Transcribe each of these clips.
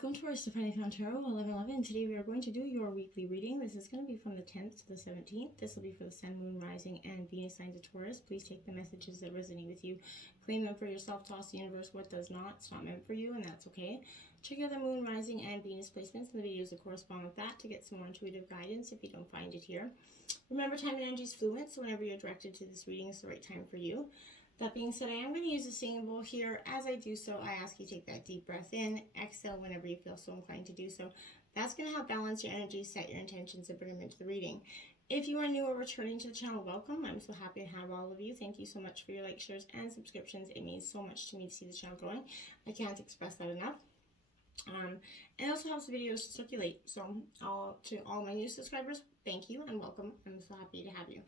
Welcome to our Stephanie Tarot 1111. Today we are going to do your weekly reading. This is going to be from the 10th to the 17th. This will be for the Sun, Moon, Rising, and Venus signs of Taurus. Please take the messages that resonate with you. Claim them for yourself. Toss the universe what does not. It's not meant for you, and that's okay. Check out the Moon, Rising, and Venus placements in the videos that correspond with that to get some more intuitive guidance if you don't find it here. Remember, time and energy is fluent, so whenever you're directed to this reading, it's the right time for you. That being said, I am going to use a singing bowl here. As I do so, I ask you to take that deep breath in, exhale whenever you feel so inclined to do so. That's going to help balance your energy, set your intentions, and bring them into the reading. If you are new or returning to the channel, welcome. I'm so happy to have all of you. Thank you so much for your likes, shares, and subscriptions. It means so much to me to see the channel growing. I can't express that enough. And it also helps the videos to circulate. So to all my new subscribers, thank you and welcome. I'm so happy to have you.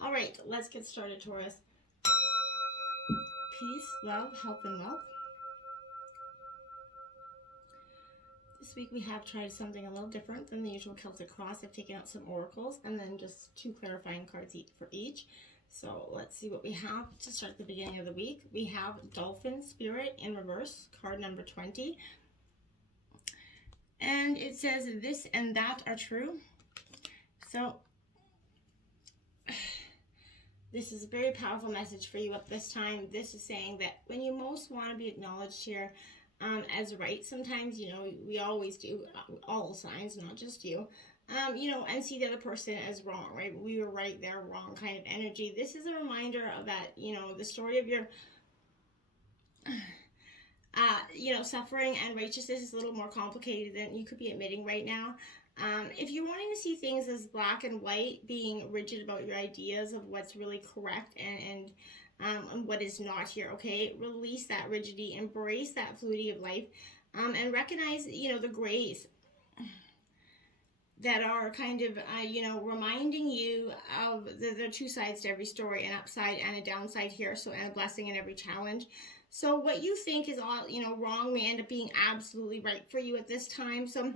All right, let's get started, Taurus. Peace, love, health, and wealth. This week we have tried something a little different than the usual Celtic cross. I've taken out some oracles and then just 2 clarifying cards for each. So let's see what we have to start the beginning of the week. We have Dolphin Spirit in reverse, card number 20. And it says, this and that are true. So this is a very powerful message for you at this time. This is saying that when you most want to be acknowledged here as right, sometimes, we always do, all signs, not just you, and see the other person as wrong, right? We were right, they're wrong kind of energy. This is a reminder of that, the story of your, suffering and righteousness is a little more complicated than you could be admitting right now. If you're wanting to see things as black and white, being rigid about your ideas of what's really correct and what is not here, okay? Release that rigidity, embrace that fluidity of life, and recognize, the grays that are kind of, reminding you of the 2 sides to every story, an upside and a downside here, so and a blessing in every challenge. So what you think is all, wrong may end up being absolutely right for you at this time. So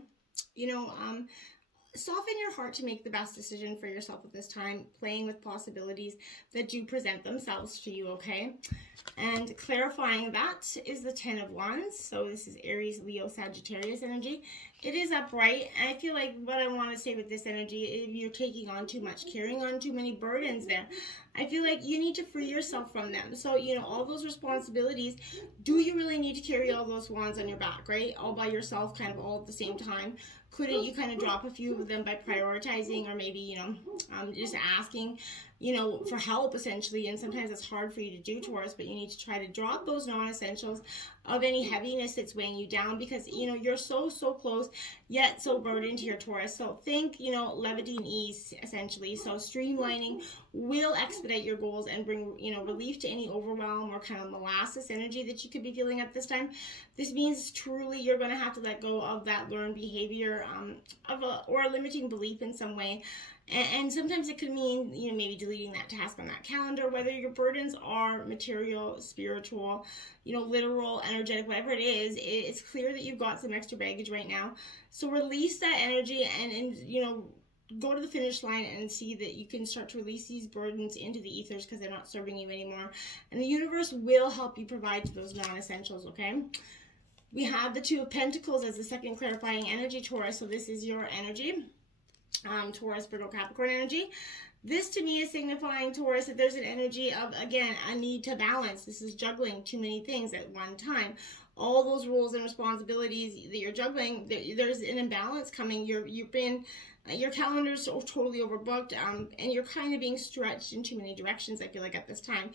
soften your heart to make the best decision for yourself at this time, playing with possibilities that do present themselves to you, okay? And clarifying that is the 10 of Wands. So this is Aries, Leo, Sagittarius energy. It is upright, and I feel like what I want to say with this energy, if you're taking on too much, carrying on too many burdens there, I feel like you need to free yourself from them. So, all those responsibilities, do you really need to carry all those wands on your back, right? All by yourself, kind of all at the same time? Couldn't you kind of drop a few of them by prioritizing, or maybe, just asking, for help essentially? And sometimes it's hard for you to do, Taurus, but you need to try to drop those non-essentials of any heaviness that's weighing you down, because, you're so close, yet so burdened here, Taurus. So think, levity and ease, essentially. So streamlining will expedite your goals and bring, relief to any overwhelm or kind of molasses energy that you could be feeling at this time. This means truly you're going to have to let go of that learned behavior or a limiting belief in some way. And sometimes it could mean, maybe deleting that task on that calendar, whether your burdens are material, spiritual, literal, energetic, whatever it is. It's clear that you've got some extra baggage right now. So release that energy and go to the finish line and see that you can start to release these burdens into the ethers because they're not serving you anymore. And the universe will help you provide those non-essentials, okay? We have the 2 of Pentacles as the second clarifying energy, Taurus. So this is your energy. Taurus, Virgo, Capricorn energy. This to me is signifying, Taurus, that there's an energy of, again, a need to balance. This is juggling too many things at one time. All those roles and responsibilities that you're juggling, there's an imbalance coming. Your calendar's totally overbooked, and you're kind of being stretched in too many directions, I feel like, at this time.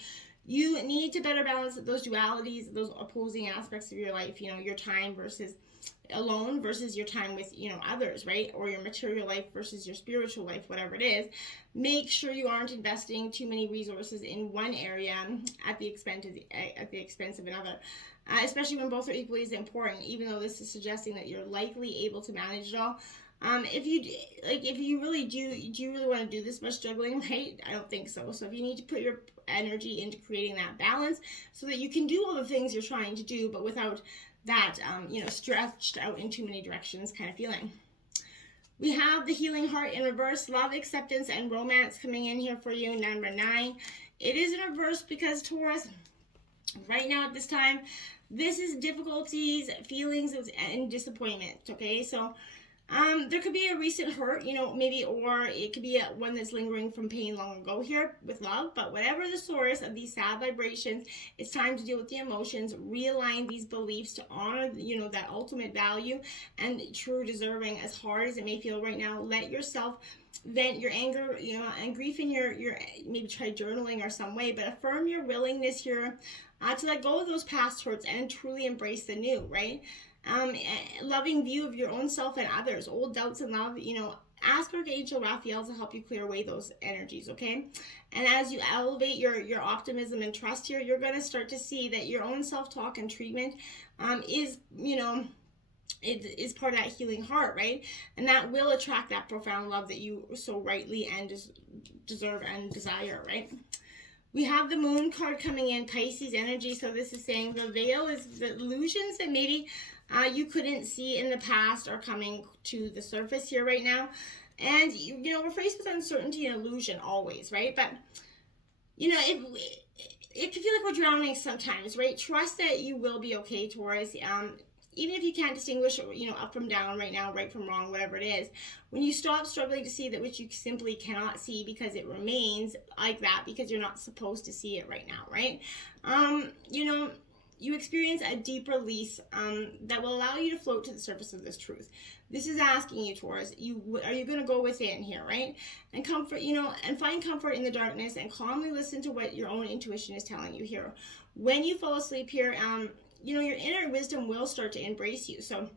You need to better balance those dualities, those opposing aspects of your life, your time versus alone versus your time with others, right? Or your material life versus your spiritual life, whatever it is. Make sure you aren't investing too many resources in one area at the expense of another, especially when both are equally as important, even though this is suggesting that you're likely able to manage it all. If you really do you really want to do this much juggling, right? I don't think so. So if you need to put your energy into creating that balance so that you can do all the things you're trying to do, but without that, stretched out in too many directions kind of feeling. We have the healing heart in reverse, love, acceptance, and romance coming in here for you, number 9. It is in reverse because, Taurus, Right now at this time, this is difficulties, feelings, and disappointment, okay? So there could be a recent hurt, maybe, or it could be one that's lingering from pain long ago here with love. But whatever the source of these sad vibrations, it's time to deal with the emotions, realign these beliefs to honor, that ultimate value and true deserving. As hard as it may feel right now, let yourself vent your anger, and grief in your maybe try journaling or some way, but affirm your willingness here to let go of those past hurts and truly embrace the new, right? Loving view of your own self and others, old doubts and love, ask Archangel Raphael to help you clear away those energies, okay? And as you elevate your optimism and trust here, you're going to start to see that your own self-talk and treatment is, it is part of that healing heart, right? And that will attract that profound love that you so rightly and deserve and desire, right? We have the moon card coming in, Pisces energy. So this is saying the veil is the illusions that maybe you couldn't see in the past are coming to the surface here right now. And, we're faced with uncertainty and illusion always, right? But, it can feel like we're drowning sometimes, right? Trust that you will be okay, Taurus. Even if you can't distinguish, up from down right now, right from wrong, whatever it is, when you stop struggling to see that which you simply cannot see because it remains like that because you're not supposed to see it right now, right? You experience a deep release that will allow you to float to the surface of this truth. This is asking you, Taurus, are you going to go within here, right? And comfort, and find comfort in the darkness and calmly listen to what your own intuition is telling you here. When you fall asleep here, your inner wisdom will start to embrace you. So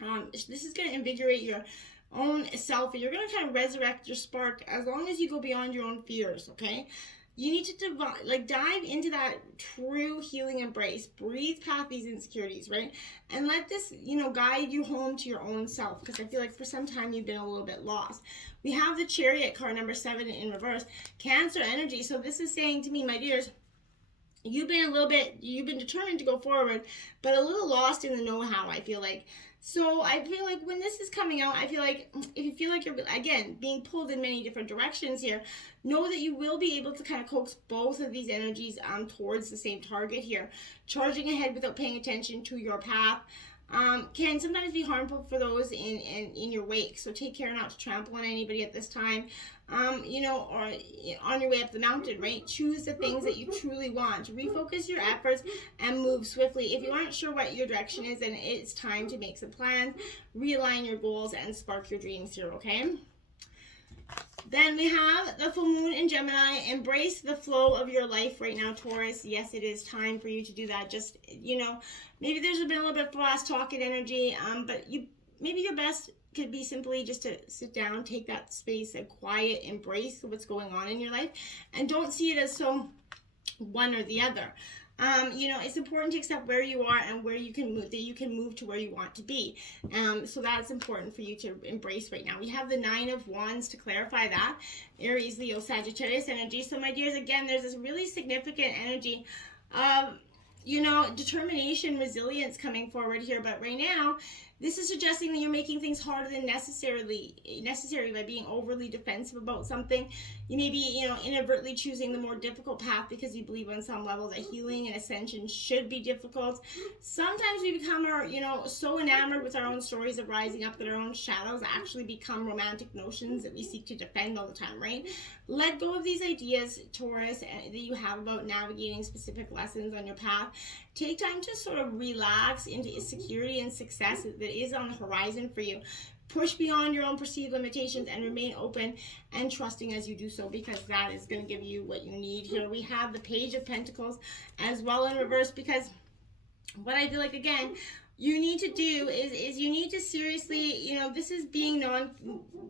this is going to invigorate your own self, and you're going to kind of resurrect your spark as long as you go beyond your own fears, okay? You need to dive into that true healing embrace. Breathe past these insecurities, right? And let this, guide you home to your own self, because I feel like for some time you've been a little bit lost. We have the Chariot card, number 7 in reverse, Cancer energy. So this is saying to me, my dears, you've been determined to go forward, but a little lost in the know-how, I feel like. So I feel like when this is coming out, I feel like if you feel like you're, again, being pulled in many different directions here, know that you will be able to kind of coax both of these energies towards the same target here. Charging ahead without paying attention to your path can sometimes be harmful for those in your wake. So take care not to trample on anybody at this time, or on your way up the mountain, right? Choose the things that you truly want. Refocus your efforts and move swiftly. If you aren't sure what your direction is, then it's time to make some plans, realign your goals, and spark your dreams here, okay? Then we have the full moon in Gemini. Embrace the flow of your life right now, Taurus. Yes, it is time for you to do that. Just, maybe there's been a little bit of fast talking energy, but maybe your best could be simply just to sit down, take that space and quiet, embrace what's going on in your life, and don't see it as so one or the other. It's important to accept where you are and where you can move, that you can move to where you want to be. So that's important for you to embrace right now. We have the 9 of Wands to clarify that. Aries, Leo, Sagittarius energy. So my dears, again, there's this really significant energy of, determination, resilience coming forward here. But right now, this is suggesting that you're making things harder than necessary by being overly defensive about something. You may be, inadvertently choosing the more difficult path because you believe on some level that healing and ascension should be difficult. Sometimes we become so enamored with our own stories of rising up that our own shadows actually become romantic notions that we seek to defend all the time, right? Let go of these ideas, Taurus, that you have about navigating specific lessons on your path. Take time to sort of relax into security and success that is on the horizon for you. Push beyond your own perceived limitations and remain open and trusting as you do so, because that is going to give you what you need here. We have the Page of Pentacles as well in reverse, because what I feel like, again, you need to do is you need to seriously, this is being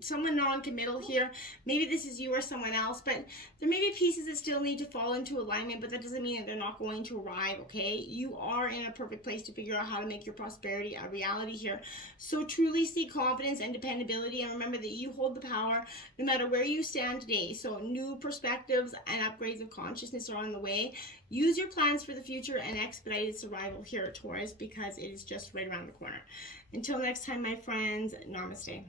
someone non-committal here. Maybe this is you or someone else, but there may be pieces that still need to fall into alignment, but that doesn't mean that they're not going to arrive, okay? You are in a perfect place to figure out how to make your prosperity a reality here. So truly seek confidence and dependability, and remember that you hold the power no matter where you stand today. So new perspectives and upgrades of consciousness are on the way. Use your plans for the future and expedited survival here at Taurus, because it is just right around the corner. Until next time, my friends, namaste.